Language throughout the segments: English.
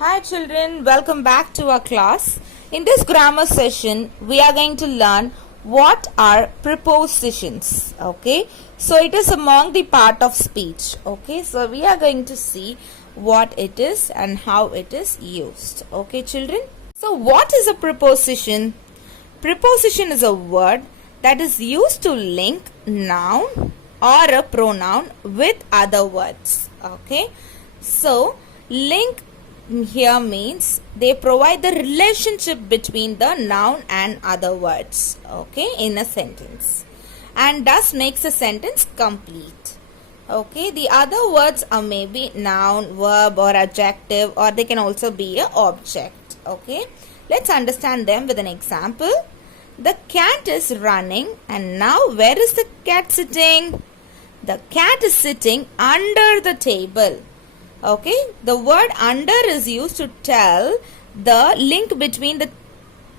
Hi children, welcome back to our class. In this grammar session, we are going to learn what are prepositions. Okay, so it is among the part of speech. Okay, so we are going to see what it is and how it is used. Okay children, so what is a preposition? Preposition is a word that is used to link noun or a pronoun with other words. Okay, so link here means they provide the relationship between the noun and other words, okay, in a sentence, and thus makes a sentence complete. Okay, the other words are maybe noun, verb or adjective, or they can also be a object. Okay, let's understand them with an example. The cat is running, and now where is the cat sitting? The cat is sitting under the table. Okay, the word under is used to tell the link between the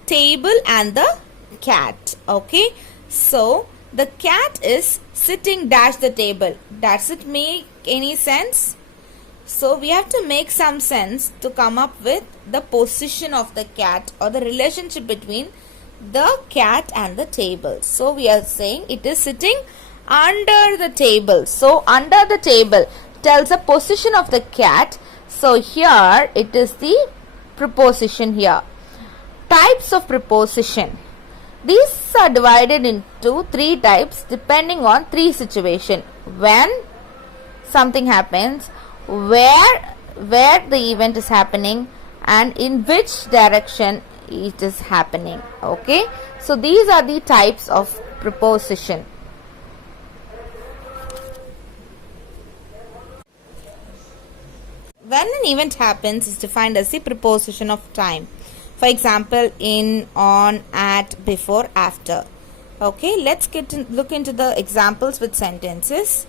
table and the cat. Okay, so the cat is sitting dash the table. Does it make any sense? So we have to make some sense to come up with the position of the cat or the relationship between the cat and the table. So we are saying it is sitting under the table. So under the table tells the position of the cat. So here it is the preposition here. Types of preposition. These are divided into three types depending on three situations. When something happens, where the event is happening, and in which direction it is happening. Okay, so these are the types of preposition. When an event happens is defined as the preposition of time. For example, in, on, at, before, after. Okay, let's look into the examples with sentences.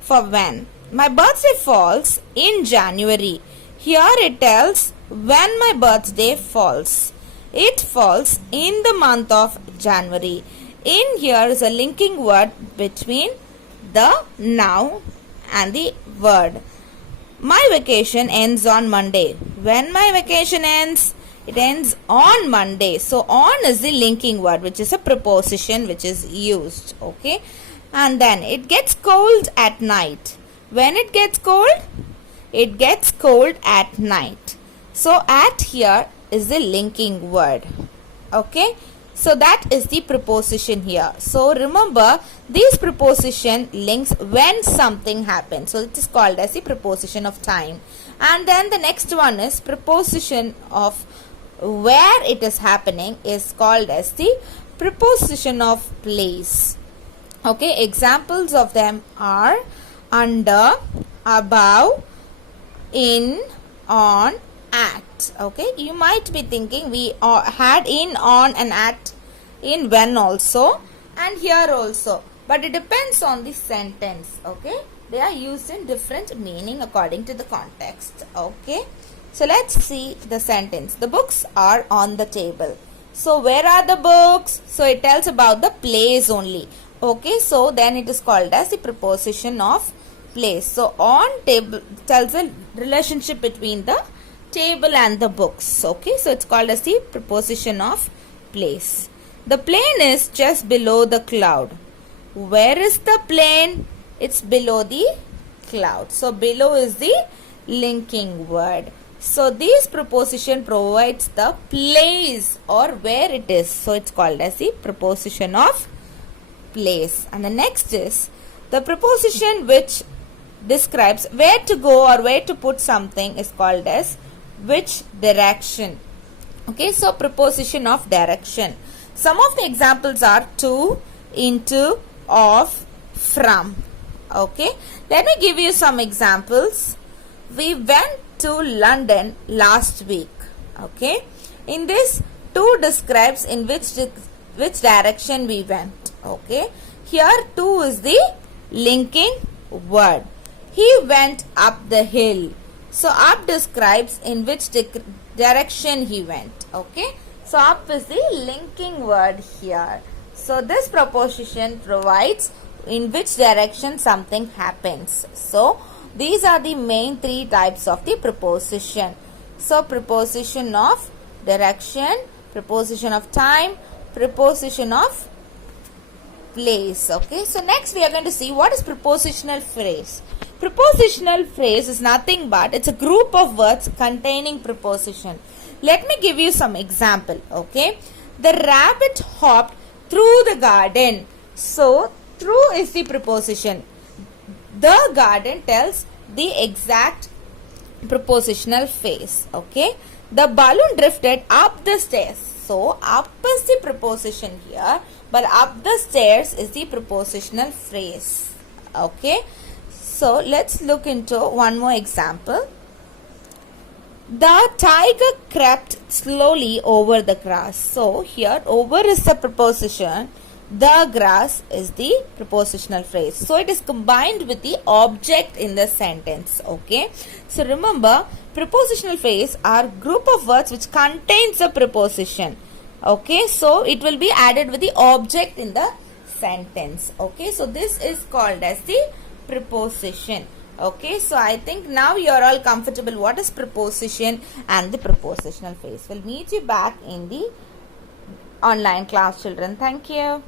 For when. My birthday falls in January. Here it tells when my birthday falls. It falls in the month of January. In here is a linking word between the noun and the word. My vacation ends on Monday. When my vacation ends, it ends on Monday. So on is the linking word, which is a preposition which is used. Okay, and then it gets cold at night. When it gets cold at night. So at here is the linking word. Okay, so that is the preposition here. So remember, these preposition links when something happens. So it is called as the preposition of time. And then the next one is preposition of where it is happening is called as the preposition of place. Okay, examples of them are under, above, in, on, at. Okay, you might be thinking we had in, on and at in when also and here also, but it depends on the sentence. Okay, they are used in different meaning according to the context. Okay, so let's see the sentence. The books are on the table. So where are the books? So it tells about the place only. Okay, so then it is called as the preposition of place. So on table tells a relationship between the table and the books. Okay, so it's called as the preposition of place. The plane is just below the cloud. Where is the plane? It's below the cloud. So below is the linking word. So this preposition provides the place or where it is. So it's called as the preposition of place. And the next is the preposition which describes where to go or where to put something is called as which direction. Okay, so preposition of direction. Some of the examples are to, into, of, from. Okay, let me give you some examples. We went to London last week. Okay, in this to describes in which direction we went. Okay, here to is the linking word. He went up the hill. So up describes in which direction he went. Okay, so up is the linking word here. So this preposition provides in which direction something happens. So these are the main three types of the preposition. So preposition of direction, preposition of time, preposition of place. Okay, so next we are going to see what is prepositional phrase. Prepositional phrase is nothing but it's a group of words containing preposition. Let me give you some example. Okay, the rabbit hopped through the garden. So through is the preposition. The garden tells the exact prepositional phrase. Okay, the balloon drifted up the stairs. So up is the preposition here, but up the stairs is the prepositional phrase. Okay, so let's look into one more example. The tiger crept slowly over the grass. So here over is the preposition, the grass is the prepositional phrase. So it is combined with the object in the sentence. Okay, so remember, prepositional phrase are group of words which contains a preposition. Okay, so it will be added with the object in the sentence. Okay, so this is called as the preposition. Okay, so I think now you are all comfortable what is preposition and the prepositional phrase. We'll meet you back in the online class, children. Thank you.